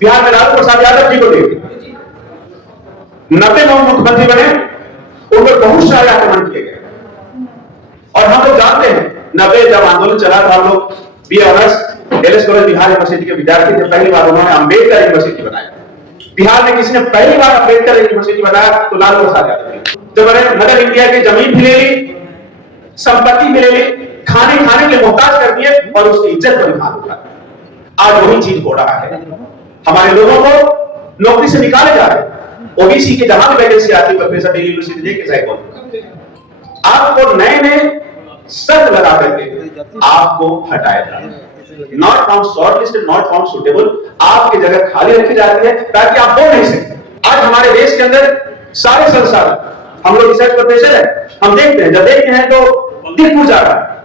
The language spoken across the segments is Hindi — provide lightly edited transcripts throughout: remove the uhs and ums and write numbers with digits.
बिहार में लालू प्रसाद यादव जी को देखिए, 90 में मुख्यमंत्री बने, उन पर बहुत सारे आक्रमण किए गए। और हम लोग जानते हैं 90 जब आंदोलन चला था, हम लोग B honours LS College Bihar University के विद्यार्थी थे। पहली बार उन्होंने अंबेडकर यूनिवर्सिटी बनाया। बिहार में किसी ने पहली बार अंबेडकर यूनिवर्सिटी बनाया तो लालू प्रसाद यादव। जब मैंने मदर इंडिया की जमीन भी ले ली, संपत्ति भी ले ली, खाने के लिए मोहताज कर दिए और उसकी इज्जत पर हाथ उठा। आज वही चीज हो रहा है। हमारे लोगों को नौकरी से निकाले जा रहे हैं। ओबीसी के जहां भी वैकेंसी आती है, प्रोफेसर दिल्ली यूनिवर्सिटी देखे आपको नए शर्त लगा करके आपको हटाया जा रहा है। Not found shortlisted, not found suitable, आपकी जगह खाली रखी जाती है ताकि आप बोल नहीं सकते। आज हमारे देश के अंदर सारे संसाधन, हम लोग रिसर्च पर प्रेशर है, हम देखते हैं, जब देखते हैं तो दिल टूट जा रहा है।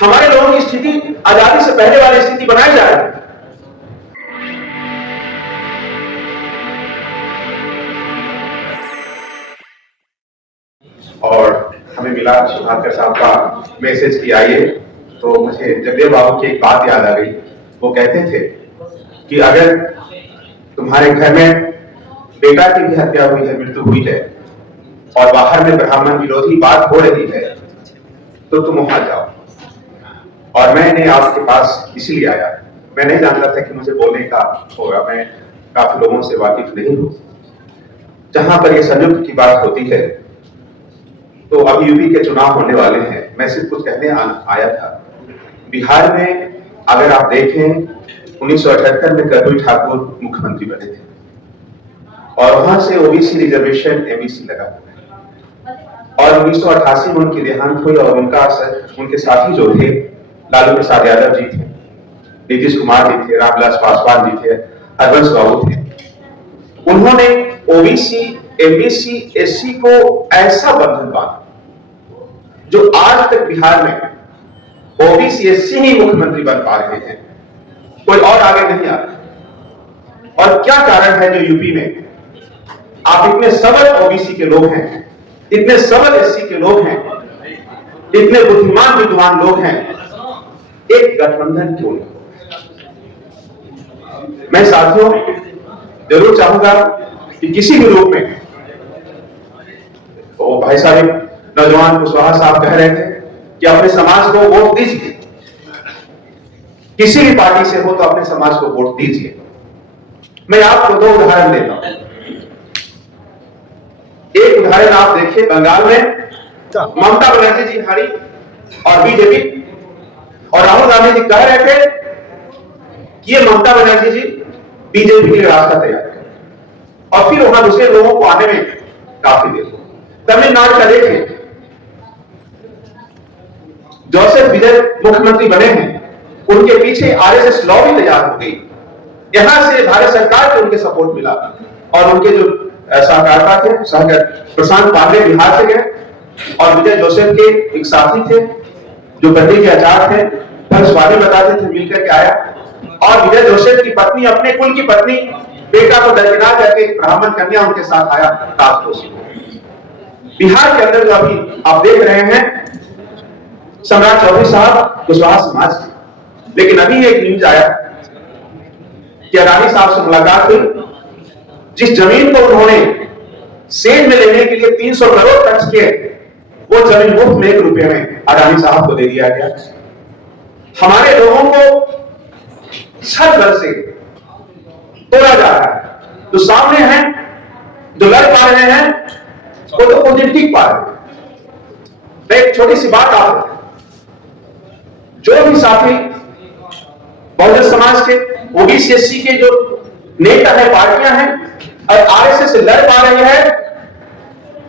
हमारे लोगों की स्थिति आजादी से पहले वाली स्थिति बनाई जा रही है। और हमें मिला सुधाकर साहब का मैसेज कि आइए, तो मुझे जगदेव बाबू की एक बात याद आ गई। वो कहते थे कि अगर तुम्हारे घर में बेटा की भी हत्या हुई है, मृत्यु हुई है, और बाहर में ब्राह्मण विरोधी बात हो रही है, तो तुम वहां जाओ। और मैंने आपके पास इसलिए आया, मैं नहीं जानता था कि मुझे बोलने का होगा, मैं काफी लोगों से वाकिफ नहीं हूं। जहां पर यह संयुक्त की बात होती है, तो अभी यूपी के चुनाव होने वाले हैं, मैं सिर्फ कुछ कहने आया था। बिहार में अगर आप देखें, 1978 में कर्पूरी ठाकुर मुख्यमंत्री बने थे, और वहां से ओबीसी रिजर्वेशन एमबीसी लगा हुआ है। और 1988 में उनकी देहांत हुई, और उनके साथी जो थे, लालू प्रसाद यादव जी थे, नीतीश कुमार जी थे, रामविलास पासवान जी थे, हरवंश बाबू थे। उन्होंने ओबीसी, एमबीसी, एससी को ऐसा बंधन बांधा जो आज तक बिहार में ओबीसी एससी ही मुख्यमंत्री बन पा रहे हैं, कोई और आगे नहीं आ रहा। और क्या कारण है जो यूपी में आप इतने सबल ओबीसी के लोग हैं, इतने सबल एससी के लोग हैं, इतने बुद्धिमान विद्वान लोग हैं, एक गठबंधन क्यों नहीं? मैं साथियों जरूर चाहूंगा कि किसी भी रूप में, तो भाई साहब नौजवान कुशवाहा साहब कह रहे थे कि अपने समाज को वोट दीजिए, किसी भी पार्टी से हो तो अपने समाज को वोट दीजिए। मैं आपको दो उदाहरण देता हूं। एक उदाहरण आप देखिए, बंगाल में ममता बनर्जी जी हारी और बीजेपी, और राहुल गांधी जी कह रहे थे कि ये ममता बनर्जी जी बीजेपी के लिए रास्ता तैयार करें, और फिर वहां दूसरे लोगों को आने में काफी देर हो। तमिलनाडु का देखें, जोसेफ विजय मुख्यमंत्री बने हैं, उनके पीछे आरएसएस लॉ भी तैयार हो गई। यहां से भारत सरकार को उनके सपोर्ट मिला, और उनके जो सहकारिता थे, प्रशांत पांडे बिहार से गए, और विजय जोसेफ के एक साथी थे जो गड्ढे के आचार थे, फलस्वादी बताते थे, मिलकर के आया। और विजय जोसेफ की पत्नी, अपने कुल की पत्नी, बेटा को दरकिनार करके ब्राह्मण कन्या उनके साथ आया ताजपोशी। बिहार के अंदर जो अभी आप देख रहे हैं, सम्राट चौधरी साहब कुशवाहा समाज के, लेकिन अभी एक न्यूज आया कि अडानी साहब से मुलाकात हुई। जिस जमीन को उन्होंने सेल में लेने के लिए 300 करोड़ खर्च किए, वो जमीन मुफ्त में 1 रुपए में अडानी साहब को दे दिया गया। हमारे लोगों को सर दर से तोड़ा जा रहा है। जो सामने हैं, जो लड़ पा रहे हैं, वो तो खुद टिक पा रहे हैं। मैं एक छोटी सी बात आप, जो भी साथी बहुजन समाज के, ओबीसी एससी के जो नेता है, पार्टियां हैं, और आरएसएस से लड़ पा रही है,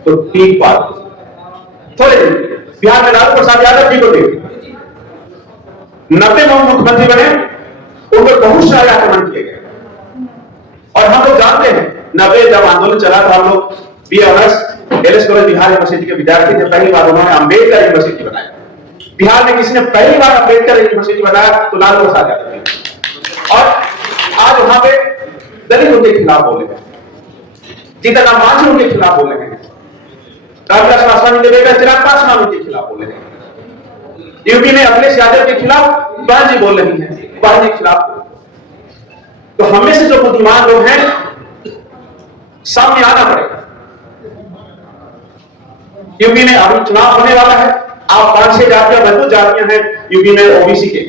तो ठीक पा रही। थोड़े दिन बिहार में लालू प्रसाद यादव जी को देखिए, 90 में मुख्यमंत्री बने, उन पर बहुत सारे आक्रमण किए गए। और हम लोग जानते हैं 90 जब आंदोलन चला था, हम लोग B honours LS College Bihar University के विद्यार्थी थे। पहली बार उन्होंने अंबेडकर यूनिवर्सिटी बनाया। बिहार में किसी ने पहली बार अंबेडकर यूनिवर्सिटी बनाया तो लालू प्रसाद यादव जी। और आज वहां पे दलित उनके खिलाफ बोले हैं, जीतन राम मांझी उनके खिलाफ बोले हैं, रामविलास पासवान के बेटा चिराग पासवान उनके खिलाफ बोले हैं, यूपी में अखिलेश यादव के खिलाफ बहन जी बोल रही है, बहन जी के खिलाफ। तो हम में से जो बुद्धिमान लोग हैं सामने आना पड़ेगा। यूपी में अभी चुनाव होने वाला है। आप 5-6 जातियां, मजबूत जातियां हैं यूपी में ओबीसी के,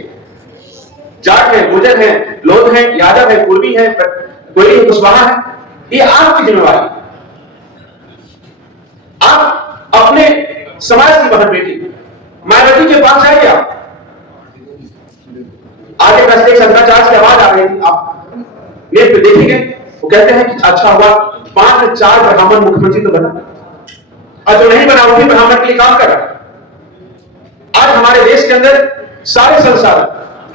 जाट है, गुर्जर है, लोध है, यादव है, कुर्मी है, कोई कुशवाहा है। ये आपकी जिम्मेवारी है। आप अपने समाज की बहन बेटी मायावती के पास जाइए। आप आगे रास्ते शंकराचार्य की आवाज आ रही थी, आप नेट पे देखेंगे, वो कहते हैं कि अच्छा हुआ 5-4 ब्राह्मण मुख्यमंत्री तो बना, और जो नहीं बना वो भी ब्राह्मण के लिए काम कर रहा है। आज हमारे देश के अंदर सारे संसाधन,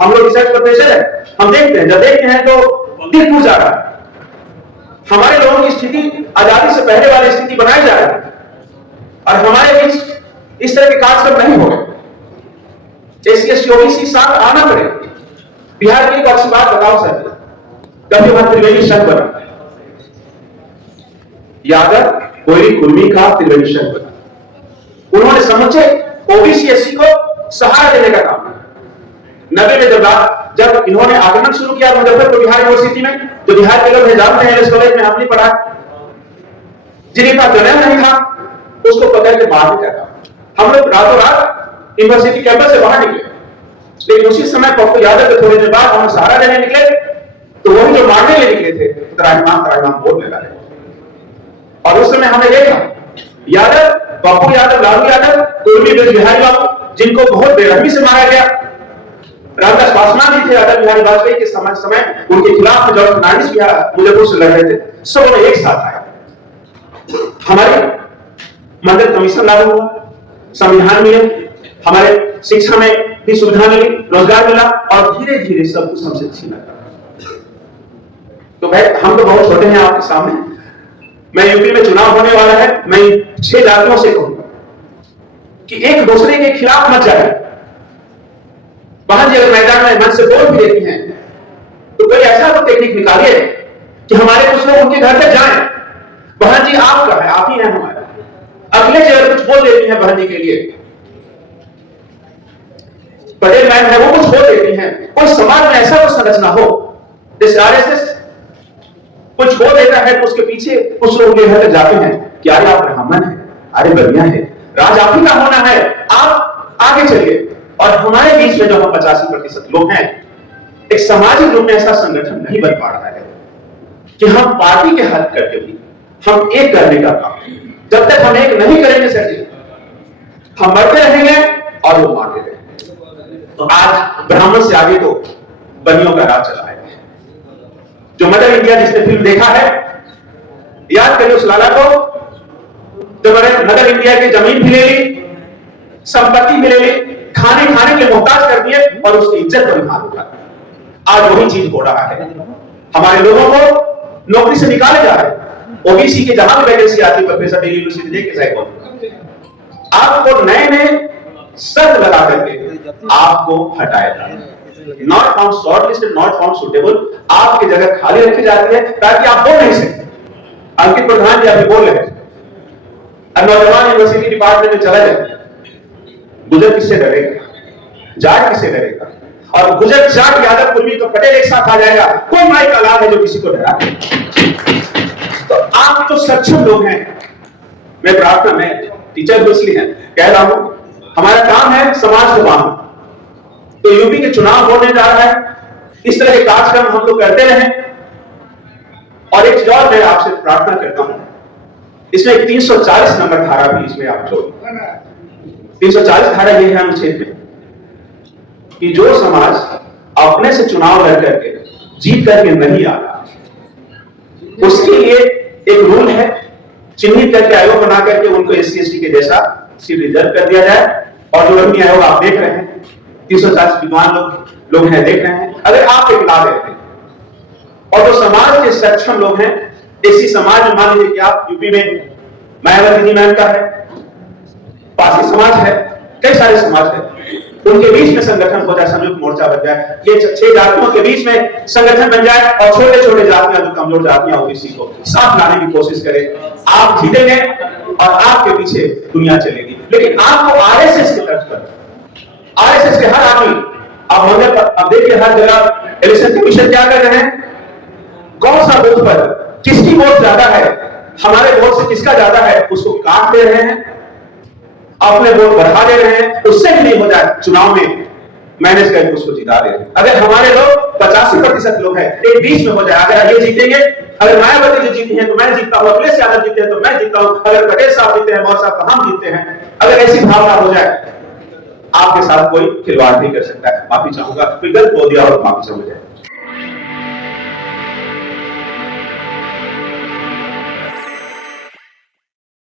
हम लोग रिसर्च प्रोफेसर है, हम देखते हैं, जब देखते हैं तो दिल टूट जा रहा है। हमारे लोगों की स्थिति आजादी से पहले वाली स्थिति बनाई जा रही है, और हमारे बीच इस तरह के कार्यक्रम नहीं हो गए। एससी ओबीसी साथ आना पड़ेगा। बिहार की एक अच्छी बात बताओ सर, कभी वहां त्रिवेणी संघ बना, यादव, कोयली, कुर्मी का त्रिवेणी संघ बना। उन्होंने समझे ओबीसी एससी को सहारा देने का काम किया। 90 में जब इन्होंने आगमन शुरू किया मुजफ्फरपुर बिहार यूनिवर्सिटी में, जो बिहार के लोग जानते हैं, इस कॉलेज में हमने पढ़ा, जिनका जन्म नहीं था उसको पकड़ के बाहर निकाला। हम लोग रातों रात यूनिवर्सिटी कैंपस से बाहर निकले, लेकिन उसी समय पप्पू यादव के थोड़ी देर बाद हम सहारा देने निकले तो वही जो मारने के निकले थे त्राहिमाम बोलने लगे। और उस समय हमने देखा यादव, पप्पू यादव, लालू यादव, कुर्मी बिहारी बाबू, जिनको बहुत बेरहमी से मारा गया। रामदास पासवान जी थे अटल बिहारी वाजपेयी के समय, उनके खिलाफ जब फर्नांडिस मुजफ्फरपुर से लड़ रहे थे, सब लोग एक साथ आए। हमारे मंडल कमीशन लागू हुआ, संविधान मिले, हमारे शिक्षा में भी सुविधा मिली, रोजगार मिला, और धीरे धीरे सब कुछ हमसे छीना गया। तो भाई हम तो बहुत छोटे हैं आपके सामने। मैं यूपी में चुनाव होने वाला है, मैं 6 जातियों से कहूंगा कि एक दूसरे के खिलाफ मत जाए। वहां जी अगर मैदान में मन से बोल भी देती हैं तो कोई ऐसा तो टेक्निक निकालिए कि हमारे कुछ लोग उनके घर तक जाएं। बहन जी आपका है, आप ही हैं हमारा। अगले जी अगर कुछ बोल देती हैं बहन जी के लिए, पटेल मैम है, वो कुछ बोल देती हैं, कोई समाज में ऐसा कुछ संरचना हो जैसे आरएसएस कुछ बोल देता है तो उसके पीछे कुछ लोग उनके घर तक जाते हैं कि अरे आप ब्राह्मण है, अरे बढ़िया है, राज आप ही का होना है, आप आगे चलिए। और हमारे बीच में जो हम 85% लोग हैं, एक सामाजिक रूप में ऐसा संगठन नहीं बन पा रहा है कि हम पार्टी के हद करके भी हम एक करने का काम। जब तक हम एक नहीं करेंगे सर जी, हम मरते रहेंगे और वो मारते रहेंगे। तो आज ब्राह्मण से आगे तो बनियों का राज चला है। जो मदर इंडिया जिसने फिल्म देखा है, याद करिए उस लाला को, जो मदर इंडिया की जमीन भी ले ली, संपत्ति भी ले ली, खाने के लिए मोहताज कर दिए और उसकी इज्जत पर हाथ उठा। आज वही चीज हो रहा है। हमारे लोगों को नौकरी से निकाले जा रहे हैं। ओबीसी के जहां भी वैकेंसी आती है, प्रोफेसर दिल्ली यूनिवर्सिटी देख के आपको नए शर्त लगा करके आपको हटाया जाता है। Not found shortlisted, not found suitable, आपकी जगह खाली रखी जाती है ताकि आप बोल नहीं सकते। अंकित प्रधान जी अभी बोल रहे हैं, नौजवान यूनिवर्सिटी डिपार्टमेंट में चला जाए, गुजर किससे डरेगा, जाट किससे डरेगा? और गुजर, जाट, यादव, कुर्मी तो पटेल एक साथ आ जाएगा, कोई माई का लाभ है जो किसी को डरा। तो आप तो सक्षम लोग हैं। मैं प्रार्थना में टीचर इसलिए है कह रहा हूं, हमारा काम है समाज को बांधना। तो यूपी के चुनाव होने जा रहा है, इस तरह के कार्यक्रम हम लोग करते रहे। और एक चीज और मैं आपसे प्रार्थना करता हूं, इसमें 340 नंबर धारा भी इसमें आप जोड़। 340 धारा यह है अनुच्छेद में कि जो समाज अपने से चुनाव लड़ करके जीत करके नहीं आ रहा, उसके लिए एक रूल है, चिन्हित करके आयोग बना करके उनको एससी एसटी के जैसा सीट रिजर्व कर दिया जाए। और जो रमनी आयोग आप देख रहे हैं, 340 विद्वान लोग हैं, देख रहे हैं, अगर आप एक ला देते हैं और जो समाज के सक्षम लोग हैं, इसी समाज में मान लीजिए कि आप यूपी में मायावती मैम का है, पासी समाज है, कई सारे समाज है, उनके बीच में संगठन हो जाए, संयुक्त मोर्चा बन जाए, ये 6 जातियों के बीच में संगठन बन जाए और छोटे छोटे जातियां, जो कमजोर जातियां ओबीसी को साथ लाने की कोशिश करें। आप जीतेंगे और आपके पीछे दुनिया चलेगी। लेकिन आपको आरएसएस की तरफ कर, आरएसएस के हर आदमी, आप मंगल पर अब देखिए हर जगह इलेक्शन कमीशन क्या कर रहे हैं, कौन सा बूथ पर किसकी वोट ज्यादा है, हमारे वोट से किसका ज्यादा है, उसको काट दे रहे हैं, अपने वोट बढ़ा दे रहे हैं, उससे भी नहीं हो जाए चुनाव में मैनेज करके उसको जिता दे रहे हैं। अगर हमारे लोग 85% लोग हैं, एक बीच में हो जाए, अगर ये जीतेंगे, अगर मायावती जी जीती है तो मैं जीतता हूं, अखिलेश यादव जीते हैं तो मैं जीतता हूं, अगर पटेल साहब जीते हैं, मौर्य साहब तो हम जीतते हैं, अगर ऐसी भावना हो जाए, आपके साथ कोई खिलवाड़ नहीं कर सकता है। माफी चाहूंगा, कोई गलत बोल दिया और माफी चाहूंगा।